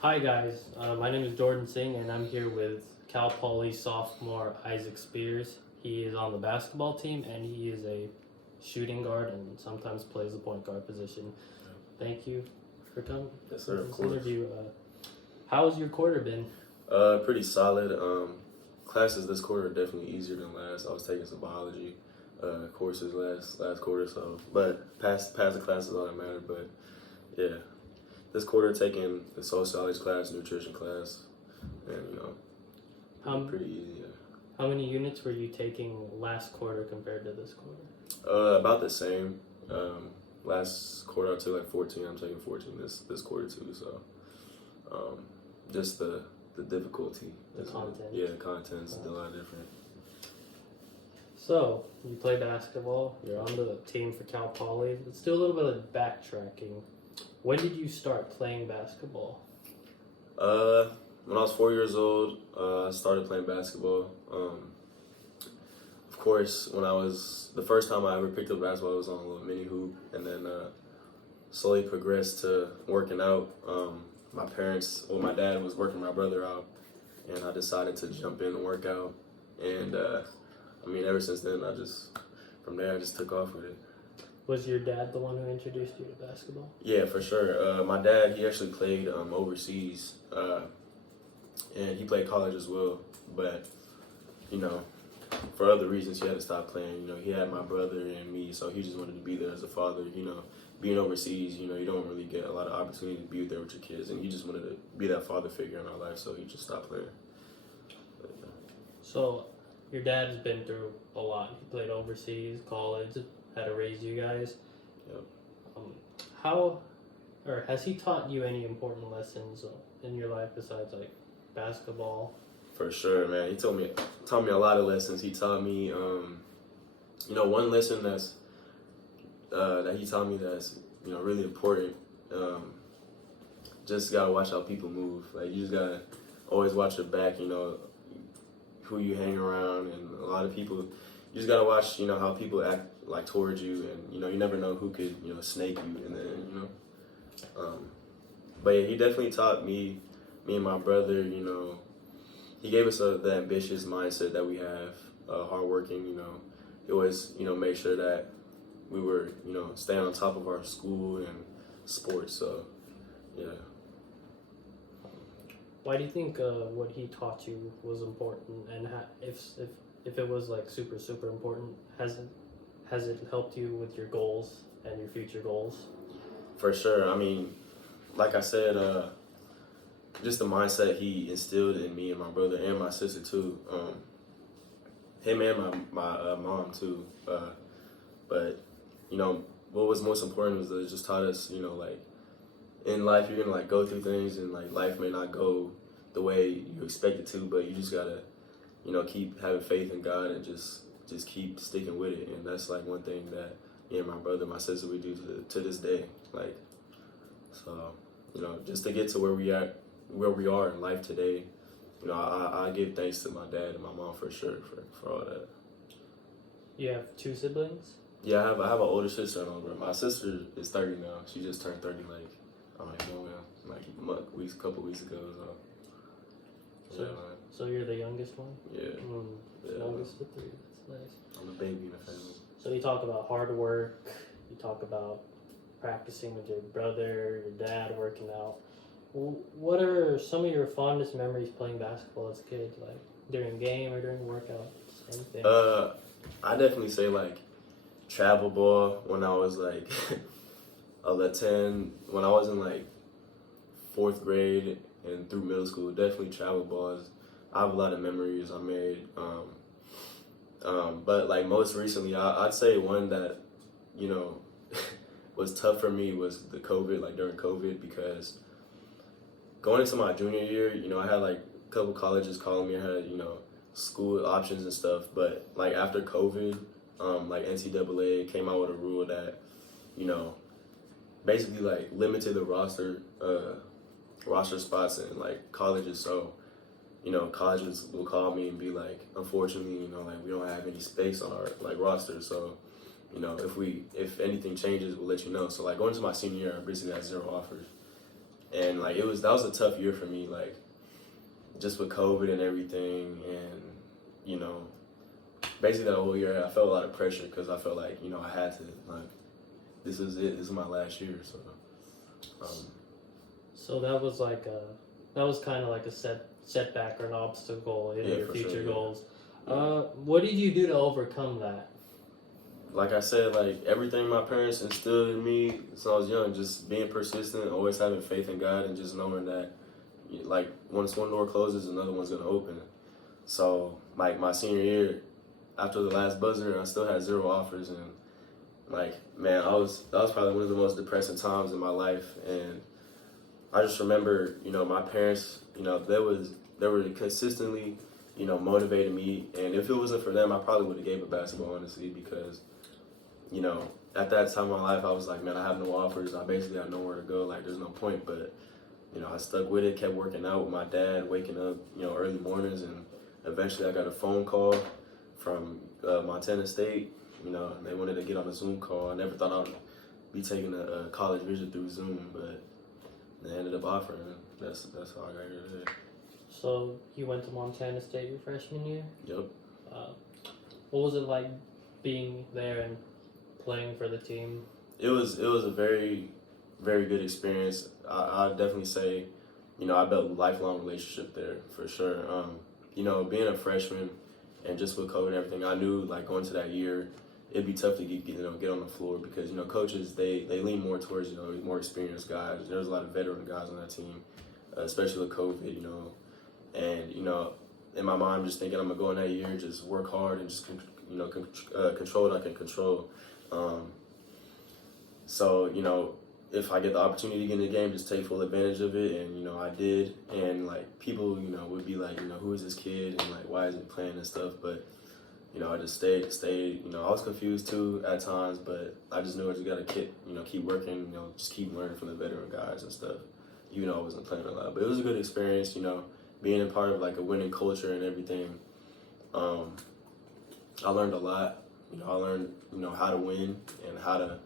Hi guys, my name is Jordan Singh and I'm here with Cal Poly sophomore Isaac Spears. He is on the basketball team and he is a shooting guard and sometimes plays the point guard position. Thank you for coming Yes, for sir, of this course. interview. How's your quarter been? Pretty solid. Classes this quarter are definitely easier than last. I was taking some biology courses last quarter, so but pass the classes all that matter. But yeah, this quarter taking the sociology class, nutrition class, and pretty easy. Yeah. How many units were you taking last quarter compared to this quarter? About the same. Last quarter I took like 14. I'm taking 14 this quarter too. So just the difficulty. The content. Yeah, the content's a lot different. So, you play basketball, you're on the team for Cal Poly. Let's do a little bit of backtracking. When did you start playing basketball? When I was 4 years old, I started playing basketball. Of course, the first time I ever picked up basketball, I was on a little mini hoop, and then slowly progressed to working out. My dad was working my brother out, and I decided to jump in and work out. And ever since then, from there, I just took off with it. Was your dad the one who introduced you to basketball? Yeah, for sure. My dad, he actually played overseas, and he played college as well. But, for other reasons, he had to stop playing. He had my brother and me, so he just wanted to be there as a father. Being overseas, you don't really get a lot of opportunity to be there with your kids, and he just wanted to be that father figure in our life, so he just stopped playing. But, So, your dad's been through a lot. He played overseas, college, had to raise you guys. Yep. Has he taught you any important lessons in your life besides like basketball? For sure, man. He taught me a lot of lessons. He taught me, one lesson that he taught me that's really important. Just gotta watch how people move. Like you just gotta always watch your back. Who you hang around, and a lot of people. You just gotta watch how people act like towards you, and you never know who could snake you, and then But yeah, he definitely taught me and my brother. He gave us the ambitious mindset that we have, hardworking. He always make sure that we were staying on top of our school and sports. So yeah. Why do you think what he taught you was important, and if it was like super important, has it helped you with your goals and your future goals? For sure. Like I said, just the mindset he instilled in me and my brother and my sister too. Him and my mom too. But what was most important was that it just taught us, like in life you're gonna go through things, and life may not go the way you expect it to, but you just gotta keep having faith in God and just keep sticking with it. And that's one thing that me and my brother, my sister, we do to this day. So just to get to where we are in life today, I give thanks to my dad and my mom for sure for all that. You have two siblings? Yeah, I have an older sister and older. My sister is 30 now. She just turned 30 a couple weeks ago. So you're the youngest one? Yeah. Youngest of three. That's nice. I'm the baby in the family. So you talk about hard work. You talk about practicing with your brother, your dad, working out. What are some of your fondest memories playing basketball as a kid, like during game or during workouts? Anything? I definitely say travel ball when I was 10, when I was in fourth grade and through middle school. Definitely travel balls. I have a lot of memories I made. But most recently, I'd say one that was tough for me was the COVID, during COVID, because going into my junior year, I had a couple colleges calling me. I had school options and stuff, but after COVID, NCAA came out with a rule that basically limited the roster spots in colleges. So colleges will call me and be unfortunately, we don't have any space on our roster. So if anything changes, we'll let you know. So going to my senior year, I basically had 0 offers. and like that was a tough year for me, like just with COVID and everything, and you know, basically that whole year I felt a lot of pressure because I felt like I had to, like, this is it, this is my last year, so. So that was like that was kind of like a setback or an obstacle in your for future sure, yeah. goals. Yeah. What did you do to overcome that? Like I said, like everything my parents instilled in me since I was young, just being persistent, always having faith in God, and just knowing that, like, once one door closes, another one's gonna open. So, like, my senior year, after the last buzzer, I still had 0 offers, and like, man, that was probably one of the most depressing times in my life. And I just remember, my parents, they were consistently, motivating me, and if it wasn't for them, I probably would have gave up basketball, honestly, because at that time in my life, I was like, man, I have no offers. I basically have nowhere to go. Like, there's no point. But, I stuck with it, kept working out with my dad, waking up, early mornings. And eventually I got a phone call from Montana State. And they wanted to get on a Zoom call. I never thought I would be taking a college visit through Zoom, but they ended up offering. That's how I got here today. So you went to Montana State your freshman year? Yep. What was it like being there and playing for the team? It was a very, very good experience. I'd definitely say, I built a lifelong relationship there for sure. Being a freshman and just with COVID and everything, I knew, like, going to that year, it'd be tough to get on the floor because coaches they lean more towards more experienced guys. There's a lot of veteran guys on that team, especially with COVID. And in my mind, I'm just thinking I'm gonna go in that year, just work hard and just control what I can control. So if I get the opportunity to get in the game, just take full advantage of it, and I did. And like people would be like, who is this kid and like why is he playing and stuff, but I just stayed. I was confused too at times, but I just knew I just gotta keep working. Just keep learning from the veteran guys and stuff. Even though I wasn't playing a lot, but it was a good experience. Being a part of like a winning culture and everything. I learned a lot. I learned how to win and how to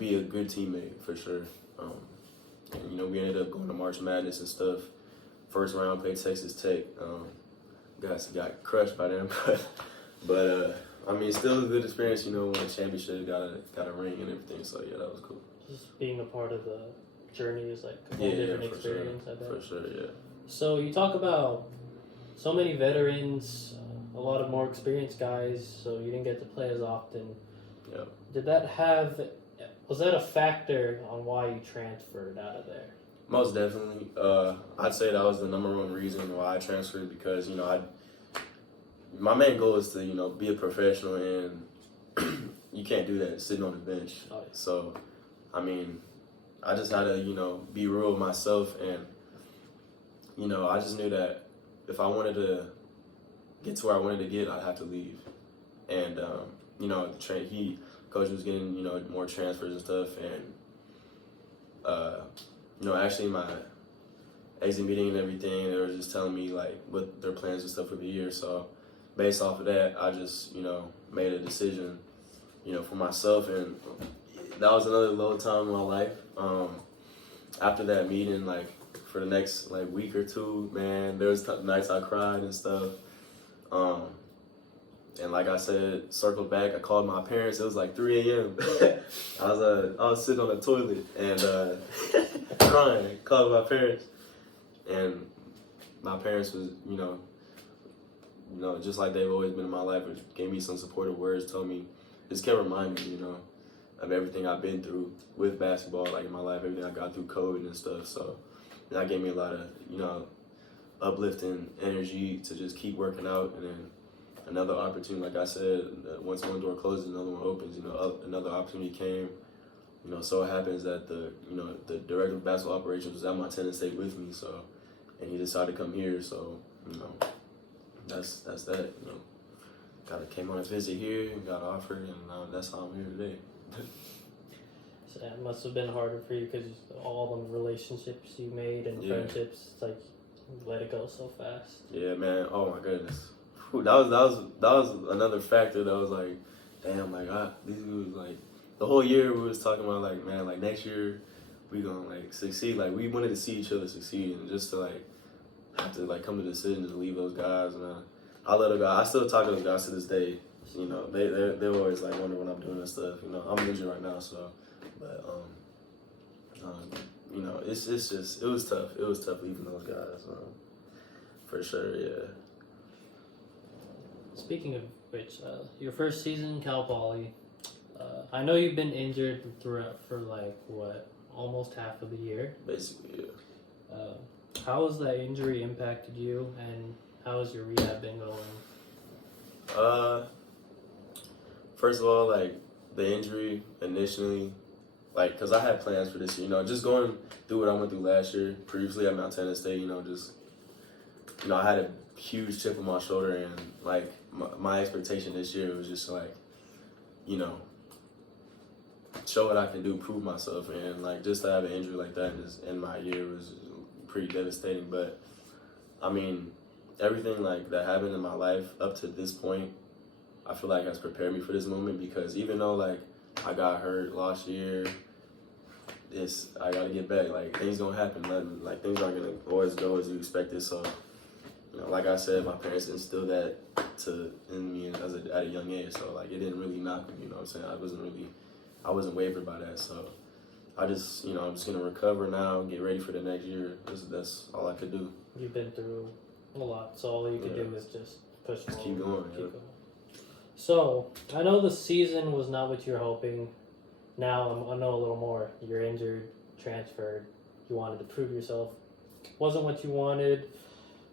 be a good teammate for sure. And we ended up going to March Madness and stuff. First round played Texas Tech. Guys got crushed by them, but I mean, still a good experience. Won a championship, got a ring and everything. So yeah, that was cool. Just being a part of the journey is like a whole different experience. Sure. I bet. For sure, yeah. So you talk about so many veterans, a lot of more experienced guys. So you didn't get to play as often. Yeah. Was that a factor on why you transferred out of there? Most definitely. I'd say that was the number one reason why I transferred because, my main goal is to, be a professional, and you can't do that sitting on the bench. Oh, yeah. So, I mean, I just had to, be real with myself, and, I just knew that if I wanted to get to where I wanted to get, I'd have to leave. And, coach was getting, more transfers and stuff, and, actually my exit meeting and everything, they were just telling me, like, what their plans and stuff for the year. So based off of that, I just, made a decision, for myself, and that was another low time in my life. After that meeting, like, for the next, like, week or two, man, there was nights I cried and stuff. And like I said, circled back, I called my parents. It was like 3 a.m. I was sitting on the toilet and crying, called my parents. And my parents was, just like they've always been in my life, gave me some supportive words, told me, just kept reminding me, of everything I've been through with basketball, like in my life, everything I got through COVID and stuff. So that gave me a lot of, uplifting energy to just keep working out. And then another opportunity, like I said, once one door closes, another one opens. Another opportunity came. So it happens that the director of basketball operations was at Montana State with me. So, and he decided to come here. So, that's that. Came on a visit here and got offered, and that's how I'm here today. So it must have been harder for you because all the relationships you made and friendships, it's like you let it go so fast. Yeah, man. Oh my goodness. That was another factor that was like, damn, like these dudes, like the whole year we was talking about, like, man, like next year we gonna like succeed. Like we wanted to see each other succeed, and just to like have to like come to the decision to leave those guys, man. I love the guys. I still talk to those guys to this day. You know, they always like wonder when I'm doing this stuff. You know, I'm injured right now, so but you know, it's just it was tough. It was tough leaving those guys. For sure, yeah. Speaking of which, your first season, Cal Poly. I know you've been injured throughout for like what, almost half of the year. Basically, yeah. How has that injury impacted you, and how has your rehab been going? First of all, like the injury initially, like because I had plans for this year. You know, just going through what I went through last year, previously at Montana State. You know, just I had a huge chip on my shoulder, and like my expectation this year was just like, you know, show what I can do, prove myself, and like just to have an injury like that in my year was pretty devastating. But I mean, everything like that happened in my life up to this point, I feel like has prepared me for this moment, because even though like I got hurt last year, I gotta get back. Like things gonna happen. Like things aren't gonna always go as you expected. So, you know, like I said, my parents instilled that in me at a young age. So like it didn't really knock me. You know what I'm saying? I wasn't wavered by that. So I just, you know, I'm just gonna recover now, get ready for the next year. That's all I could do. You've been through a lot, so all you could do is just push forward. Keep going. Yeah. So I know the season was not what you were hoping. Now I know a little more. You're injured, transferred. You wanted to prove yourself. Wasn't what you wanted.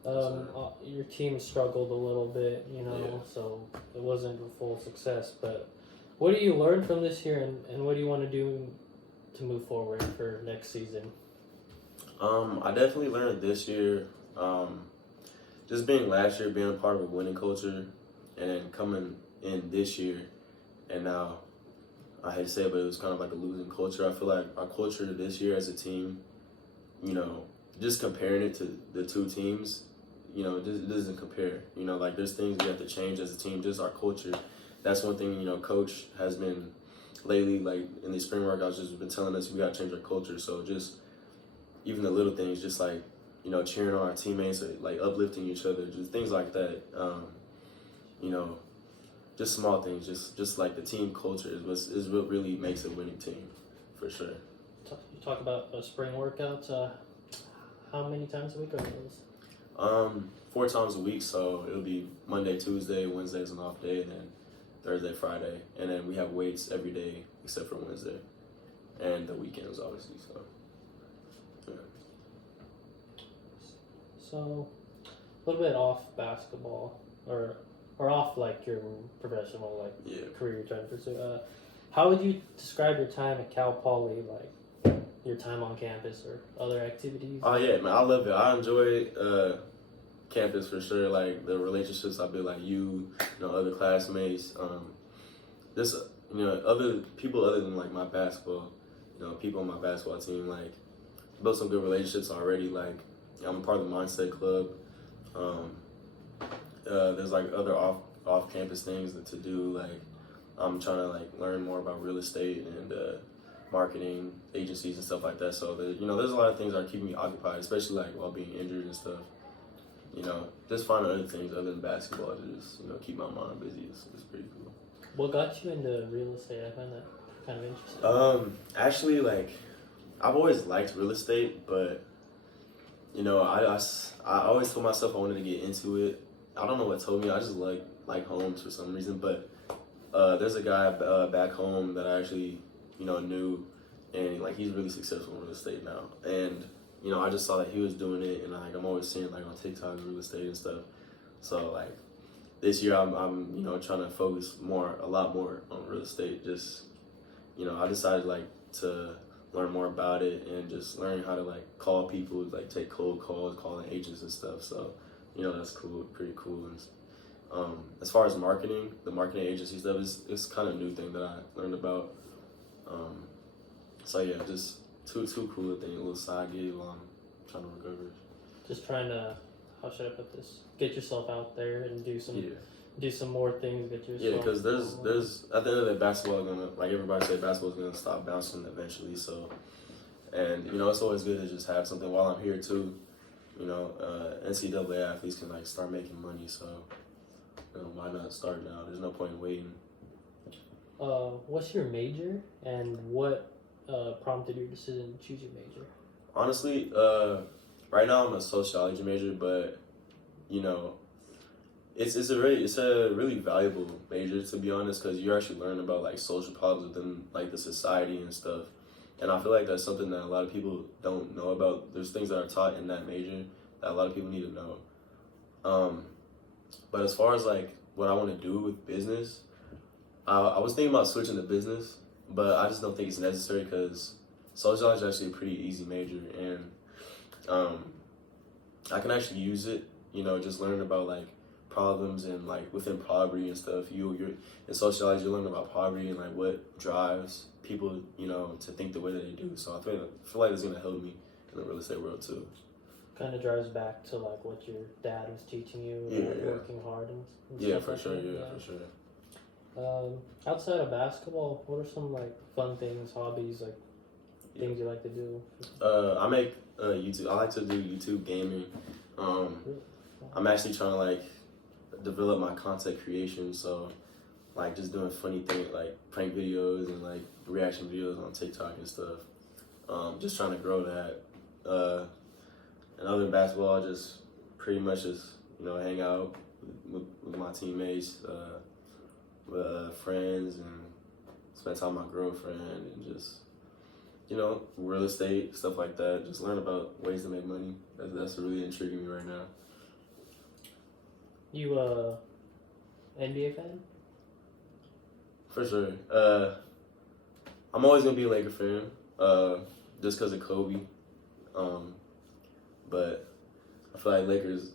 Your team struggled a little bit, you know, so it wasn't a full success. But what do you learn from this year, and what do you want to do to move forward for next season? I definitely learned this year, just being last year, being a part of a winning culture, and then coming in this year, and now, I hate to say it, but it was kind of like a losing culture. I feel like our culture this year as a team, you know, just comparing it to the two teams, you know, it doesn't compare. You know, like there's things we have to change as a team, just our culture. That's one thing, you know, Coach has been lately, like in the spring workouts, just been telling us we got to change our culture. So just even the little things, just like, you know, cheering on our teammates, or like uplifting each other, just things like that. You know, just small things, just like the team culture is what really makes a winning team, for sure. You talk about spring workouts. How many times a week are those? 4 times a week, so it'll be Monday, Tuesday, Wednesday's an off day, and then Thursday, Friday, and then we have weights every day except for Wednesday, and the weekends, obviously. So, yeah. So, a little bit off basketball, or off like your professional career you're trying to pursue. How would you describe your time at Cal Poly, like your time on campus or other activities? Oh yeah, man, I love it. I enjoy campus for sure. Like the relationships I built, like you know, other classmates, just you know, other people other than like my basketball, you know, people on my basketball team. Like built some good relationships already. Like I'm a part of the Mindset Club. There's like other off campus things to do. Like I'm trying to like learn more about real estate and marketing agencies and stuff like that. So you know, there's a lot of things that are keeping me occupied, especially like while being injured and stuff. You know, just finding other things other than basketball to just, you know, keep my mind busy. It's pretty cool. What got you into real estate? I find that kind of interesting. Actually, like I've always liked real estate, but you know, I always told myself I wanted to get into it. I don't know what told me. I just like homes for some reason. But there's a guy back home that I actually, you know, knew, and like he's really successful in real estate now. And you know, I just saw that he was doing it, and like I'm always seeing like on TikTok real estate and stuff. So like this year, I'm you know, trying to focus a lot more on real estate. Just, you know, I decided like to learn more about it and just learn how to like call people, like take cold calls, calling agents and stuff. So, you know, that's cool, pretty cool. And as far as marketing, the marketing agency stuff is kind of a new thing that I learned about. So yeah, just two cool things, a little side gig while I'm trying to recover. Just trying to, how should I put this? Get yourself out there and do some more things. Get yourself. Yeah, because there's at the end of the day, basketball gonna, like everybody said, basketball's gonna stop bouncing eventually. So And you know, it's always good to just have something while I'm here too. You know, NCAA athletes can like start making money, so you know, why not start now? There's no point in waiting. What's your major, and what prompted your decision to choose your major? Honestly, right now I'm a sociology major, but you know, it's a really valuable major, to be honest, because you actually learn about like social problems within like the society and stuff. And I feel like that's something that a lot of people don't know about. There's things that are taught in that major that a lot of people need to know. But as far as like what I want to do with business, I was thinking about switching to business, but I just don't think it's necessary because sociology is actually a pretty easy major, and I can actually use it. You know, just learning about like problems and like within poverty and stuff. You're in sociology, you learn about poverty and like what drives people, you know, to think the way that they do. So I feel like it's gonna help me in the real estate world too. Kind of drives back to like what your dad was teaching you, working hard and Yeah, stuff for like sure. that. Yeah, for sure. Outside of basketball, what are some like fun things, hobbies, like things you like to do? I make YouTube. I like to do YouTube gaming. I'm actually trying to like develop my content creation, so like just doing funny things like prank videos and like reaction videos on TikTok and stuff. Just trying to grow that. And other than basketball, I just pretty much just, you know, hang out with my teammates, with friends, and spend time with my girlfriend, and just, you know, real estate, stuff like that. Just learn about ways to make money. That's really intriguing me right now. You NBA fan? For sure. I'm always gonna be a Laker fan, just because of Kobe. But I feel like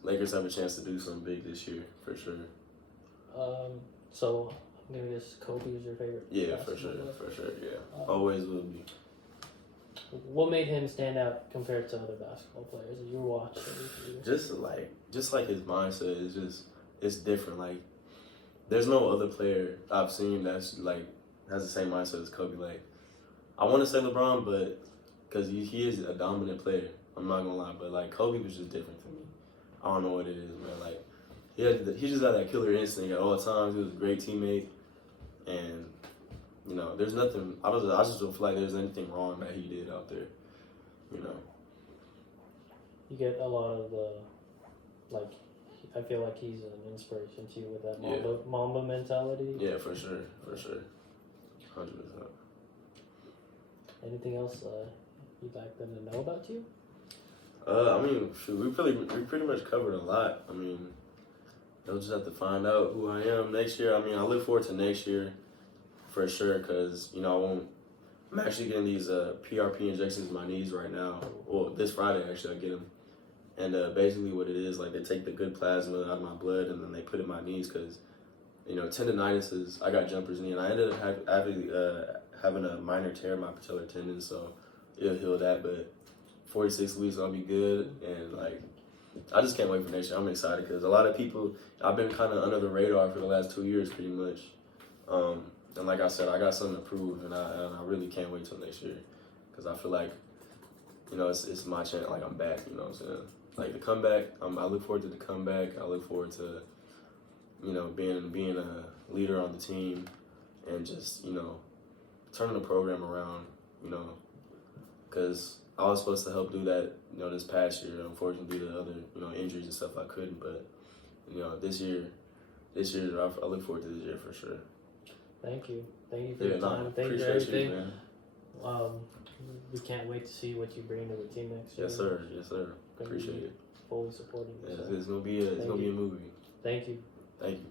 Lakers have a chance to do something big this year, for sure. So I'm gonna guess Kobe is your favorite. Yeah, for sure, yeah. Always will be. What made him stand out compared to other basketball players that you were watching? Just like his mindset is it's different. Like, there's no other player I've seen that's like has the same mindset as Kobe. Like, I want to say LeBron, but because he is a dominant player, I'm not gonna lie. But like Kobe was just different to me. I don't know what it is, man. Like, he just had that killer instinct at all times. He was a great teammate, and you know, there's nothing. I just don't feel like there's anything wrong that he did out there. You know. You get a lot of the, like, I feel like he's an inspiration to you with that Mamba mentality. Yeah, for sure, 100%. Anything else you'd like them to know about you? I mean, shoot, we pretty much covered a lot. I mean, they'll just have to find out who I am next year. I mean, I look forward to next year for sure, because you know I'm actually getting these PRP injections in my knees right now. Well, this Friday actually I get them, and basically what it is, like, they take the good plasma out of my blood and then they put it in my knees because, you know, tendonitis. I got jumper's knee, and I ended up having a minor tear in my patellar tendon, so it'll heal that. But 46 weeks I'll be good, and like I just can't wait for next year. I'm excited because a lot of people, I've been kind of under the radar for the last 2 years pretty much. And like I said, I got something to prove, and I really can't wait till next year because I feel like, you know, it's my chance. Like, I'm back, you know what I'm saying? Like, the comeback, I look forward to the comeback. I look forward to, you know, being a leader on the team and just, you know, turning the program around, you know, because I was supposed to help do that, you know, this past year. Unfortunately, due to other, you know, injuries and stuff, I couldn't. But, you know, this year, I look forward to this year for sure. Thank you for your time. Thank you for everything. You, man. We can't wait to see what you bring to the team next year. Yes, sir. Appreciate it. Fully supporting you. Yeah, it's gonna be a movie. Thank you. Thank you.